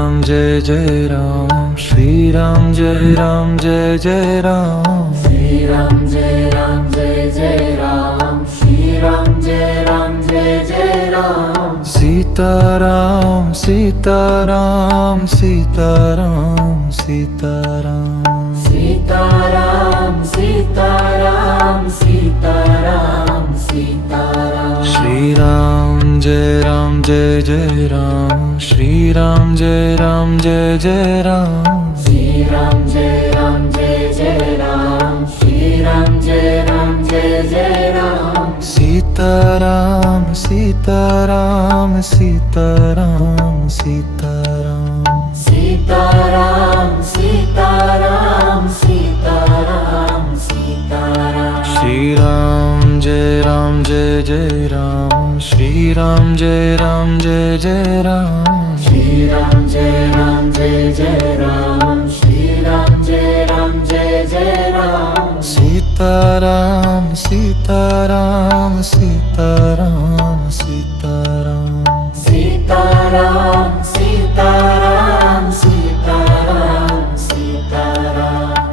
Ram Jai Jai Ram, Shri Ram Jai Ram Jai Jai Ram, Shri Ram Jai Ram Jai Jai Ram, Shri Ram Jai Ram Jai Jai Ram. Sita Ram, Sita Ram, Sita Ram, Sita Ram, Sita Ram, Sita Ram, Sita Ram, Sita Ram. Shri Ram Jai Ram Jai Jai Ram, Shri Ram Jai Ram Jai Jai Ram, Shri Ram Jai Ram Jai Jai Ram, Shri Ram Jai Ram Jai Jai Ram. Sita Ram, Sita Ram, Sita Ram, Sita Ram, Sita Ram, Sita Ram, Sita Ram, Sita Ram. Shri Ram Jai Ram Jai Jai Ram, Shri Ram Jai Ram Jai Jai Ram, Shri Ram Jai Ram Jai Jai Ram, Shri Ram Jai Ram Jai Jai Ram. Sita Ram, Sita Ram, Sita Ram, Sita Ram, Sita Ram, Sita Ram, Sita Ram, Sita Ram.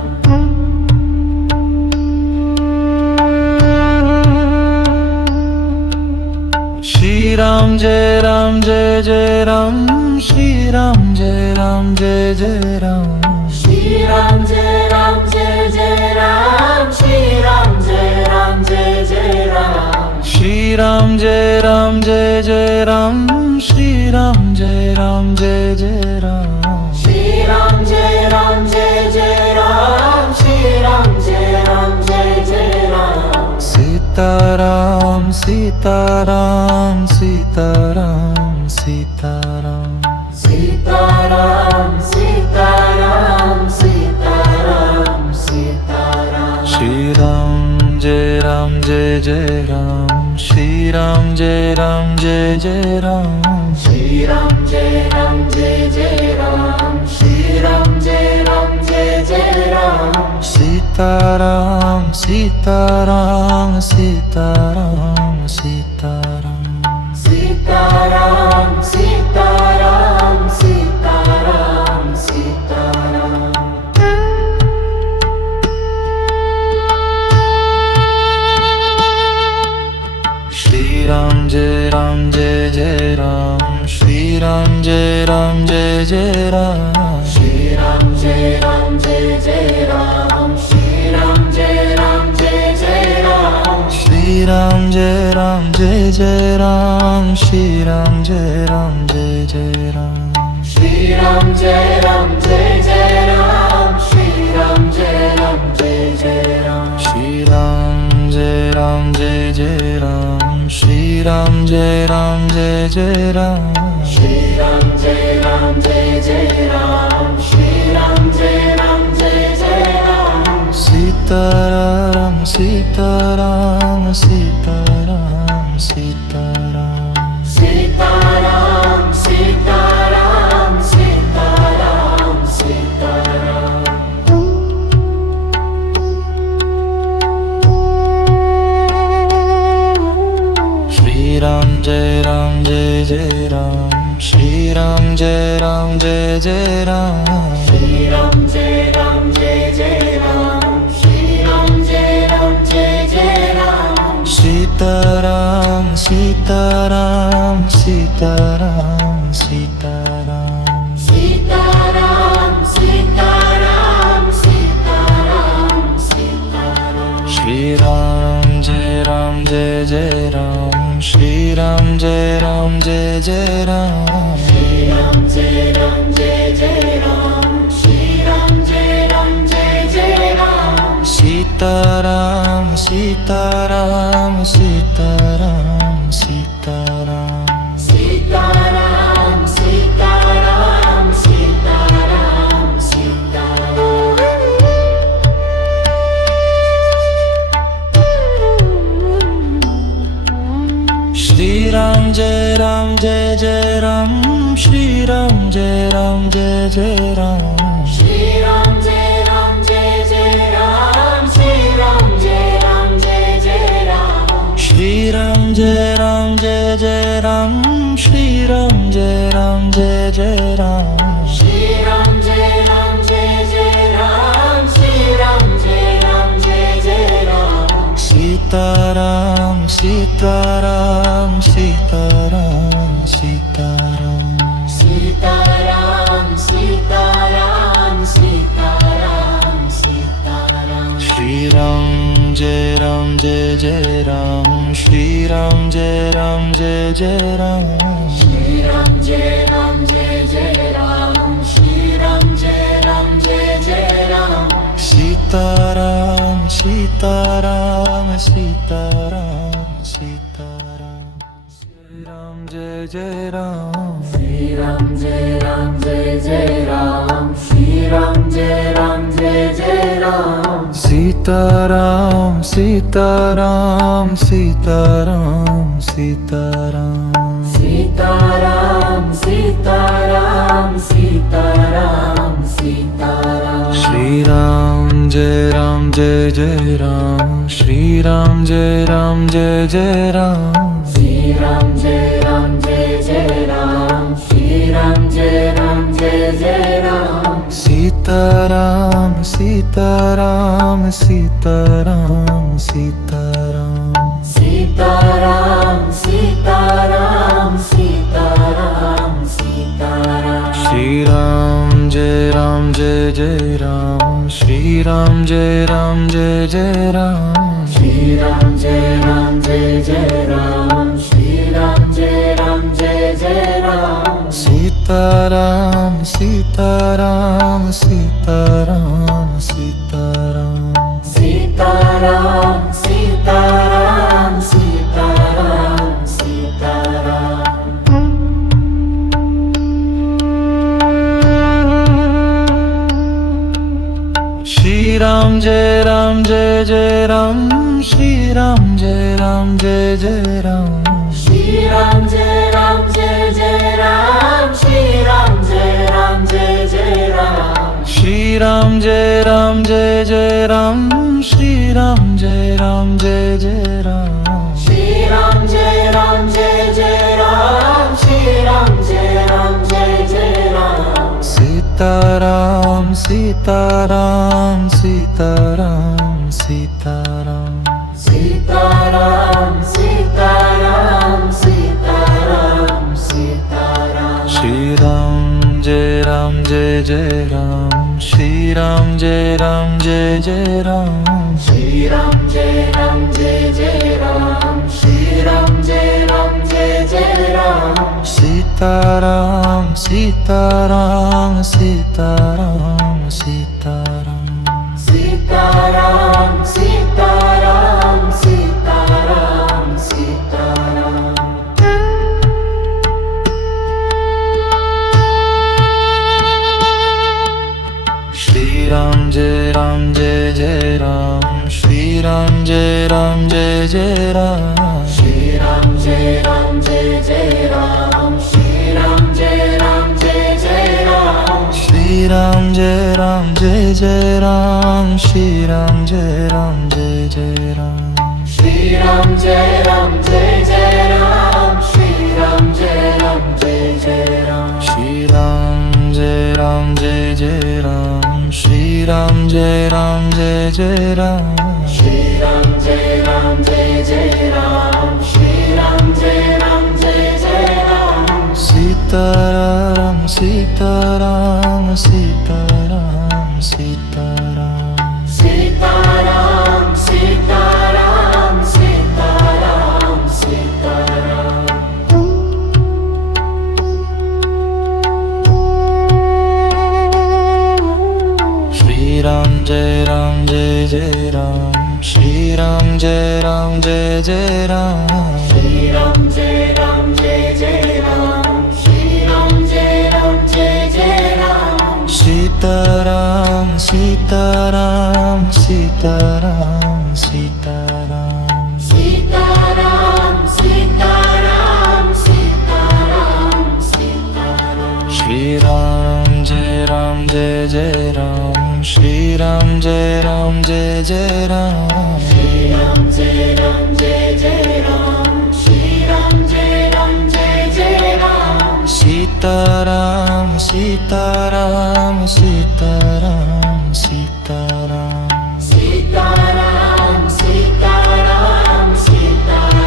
Shri Ram Jai Ram Jai Jai Ram, Shri Ram Jai Ram Jai Jai Ram, Shri Ram Jai Ram Jai Jai Ram, Shri Ram Jai Ram Jai Jai Ram. Shri Ram Jai Ram Jai Jai Ram, Shri Ram Jai Ram Jai Jai Ram, Shri Ram Jai Ram Jai Jai Ram, Shri Ram Jai Ram Jai Jai Ram. Sita Ram, Sita Ram, Sita Ram, Sita Ram, Sita Ram, Sita Ram, Sita Ram, Sita Ram. Shri Ram Jai Ram Jai Jai Ram, Shri Ram Jai Ram Jai Jai Ram, Shri Ram Jai Ram Jai Jai Ram, Shri Ram Jai Ram Jai Jai Ram. Sita Ram, Sita Ram, Sita Ram, Sita Ram, Sita Ram, Sita Ram, Sita Ram, Sita Ram. Shri Ram Jai Ram Jai Jai Ram, Shri Ram Jai Ram Jai Jai Ram, Shri Ram Jai Ram Jai Jai Ram, Shri Ram Jai Ram Jai Jai Ram. Shri Ram Jai Ram Jai Jai Ram, Shri Ram Jai Ram Jai Jai Ram, Shri Ram Jai Ram Jai Jai Ram, Shri Ram Jai Ram Jai Jai Ram. Shri Ram Jai Ram Jai Jai Ram, Shri Ram Jai Ram Jai Jai Ram, Shri Ram Jai Ram Jai Jai Ram, Shri Ram Jai Ram Jai Jai Ram. Sita Ram, Sita Ram, Sita Ram, Sita Ram, Sita Ram, Sita Ram, Sita Ram, Sita Ram. Shri Ram Jai Ram Jai Jai Ram, Shri Ram Jai Ram Jai Jai Ram, Shri Ram Jai Ram Jai Jai Ram, Shri Ram Jai Ram Jai Jai Ram. Sita Ram, Sita Ram, Sita Ram, Sita Ram, Sita Ram, Sita Ram, Sita Ram, Sita Ram. Shri Ram Jai Ram Jai Jai Ram, Shri Ram Jai Ram Jai Jai Ram, Shri Ram Jai Ram Jai Jai Ram, Shri Ram Jai Ram Jai Jai Ram. Sita Ram, Sita Ram, Sita Ram, Sita Ram, Sita Ram, Sita Ram, Sita Ram, Sita Ram. Shri Ram Jai Ram Jai Jai Ram, Shri Ram Jai Ram Jai Jai Ram, Shri Ram Jai Ram Jai Jai Ram, Shri Ram Jai Ram Jai Jai Ram. Shri Ram Jai Ram Jai Jai Ram, Shri Ram Jai Ram Jai Jai Ram, Sitaram Sitaram Sitaram Sitaram Sitaram Sitaram Sitaram Shriram Jai Ram Shriram Jai Ram Jai Ram Shriram Jai Ram Jai Ram Shriram Jai Ram Jai Ram Sitaram Sitaram Sitaram Sitaram Shriram Jai Ram Shriram Jai Ram Jai Ram Shriram Jai Ram Jai Ram Sitaram Sitaram Sitaram Sitaram Sitaram Sitaram Sitaram Sitaram Shriram Jai Ram Shriram Jai Ram Jai Ram Shriram Jai Ram Jai Ram Shriram Jai Ram Jai Ram Sitaram Sitaram Sitaram Sitaram Sitaram Sitaram Sitaram Sitaram Shriram Jai Ram Shriram Jai Ram Jai Ram Shriram Jai Ram Jai Ram Shriram Jai Ram Jai Ram Sitaram Sitaram Sitaram Sitaram Sitaram Sitaram Sitaram Sitaram Shriram Jai Ram Shriram Jai Ram Jai Ram Shriram Jai Ram Ram Shriram Jai Ram Ram Shriram Jai Ram Ram Shriram Jai Ram Ram Shriram Jai Ram Ram Shriram Jai Ram Ram Sitaram Sitaram Sitaram Sitaram Sitaram Sitaram Sitaram Sitaram Shriram Jai Ram Shriram Jai Ram Ram Shriram Jai Ram Ram Shriram Jai Ram Ram Sitaram Sitaram Sitaram Sitaram Sitaram Sitaram Sitaram Sitaram Shriram Jai Ram Shriram Jai Ram Ram Shriram Jai Ram Ram Shriram Jai Ram Ram Shriram Jai Ram Ram Shriram Jai Ram Ram Shriram Jai Ram Ram Shriram Jai Ram Ram Shriram Jai Ram Shriram Jai Ram Ram Shriram Jai Ram Ram Shriram Jai Ram Ram Sitaram Sitaram Sitaram Sitaram Sitaram Sitaram Sitaram Sitaram Shriram Jai Ram Shriram Jai Ram Ram Shriram Jai Ram Ram Shriram Jai Ram Ram Sitaram Sitaram Sitaram Sitaram Sitaram Sitaram Sitaram Sitaram Shriram Jai Ram Shriram Jai Ram Ram Shriram Jai Ram Ram Shriram Jai Ram Ram Sitaram Sitaram Sitaram Sitaram Sitaram Sitaram Sitaram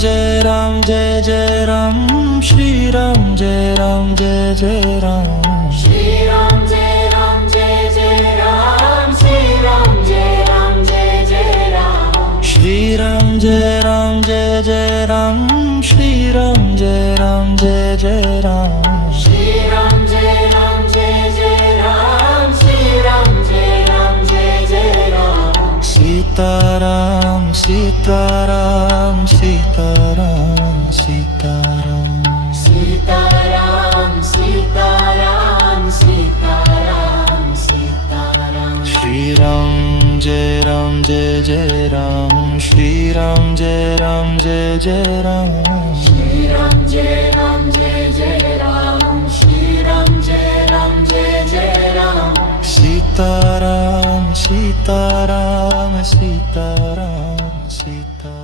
Jai Ram Jai Jai Ram Shriram Jai Ram Jai Jai Ram Shriram Jai Ram Jai Jai Ram Shriram Jai Ram Jai Jai Ram Shriram Jai Ram Jai Jai Ram Shriram Jai Ram Jai Jai Ram Shriram Jai Ram Jai Jai Ram Shriram Jai Ram Jai Jai Ram Sitaram Sitaram Sitaram Sitaram Sitaram Sitaram Sitaram Sitaram Shriram Jai Ram Jai Jai Ram Shriram Jai Ram Jai Jai Ram Shriram Jai Ram Jai Jai Ram Shriram Jai Ram Jai Jai Ram Sitaram Sitaram Sitaram Sitaram